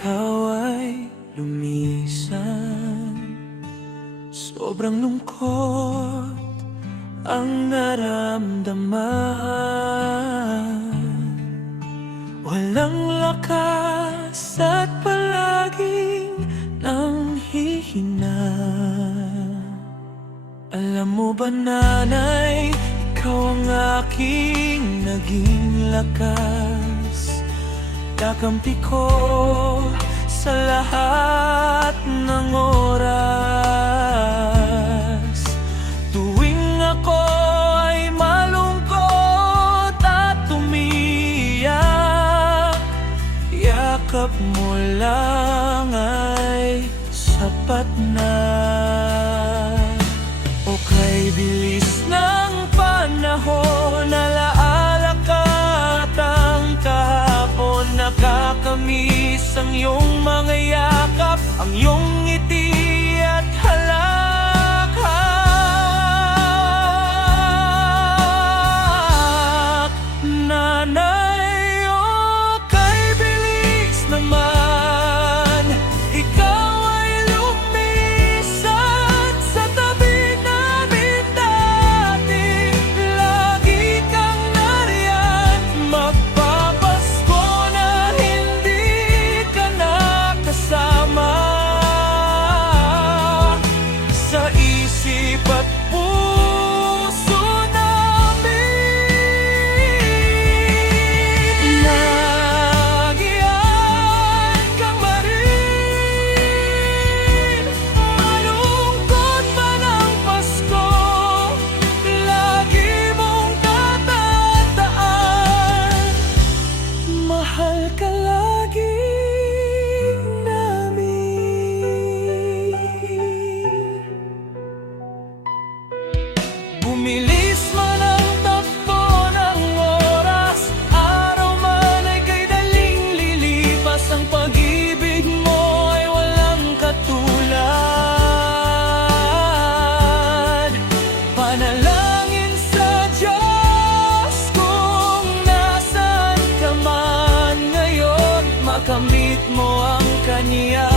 ikaw ay lumisan. Sobrang lungkot ang naramdaman. Walang lakas at palaging nanghihina. Alam mo ba, nanay, ikaw ang aking naging lakas. Kakampi ko sa lahat ng oras. Tuwing ako ay malungkot at umiiyak, yakap mo lang ay sapat na. O kay bilis ng panahon, alaala ka at ang kahapon. Nakakamiss ang iyong mga yakap, ang iyong ngiti at halakhak. Nanay, o kay bilis naman, ikaw ay lumisan sa tabi namin dati. Lagi kang nariyan, magpapasko na hindi ka nakasama. Sa isip at puso namin, nagyan kang marin. Malungkot man ang Pasko, lagi mong tatandaan, mahal ka lagi namin. Bumilis man ang takbo ng oras, araw man ay kay daling lilipas. Ang pag-ibig mo ay walang katulad. Panalangin sa Diyos kung nasaan ka man ngayon, makamit mo ang Kanya.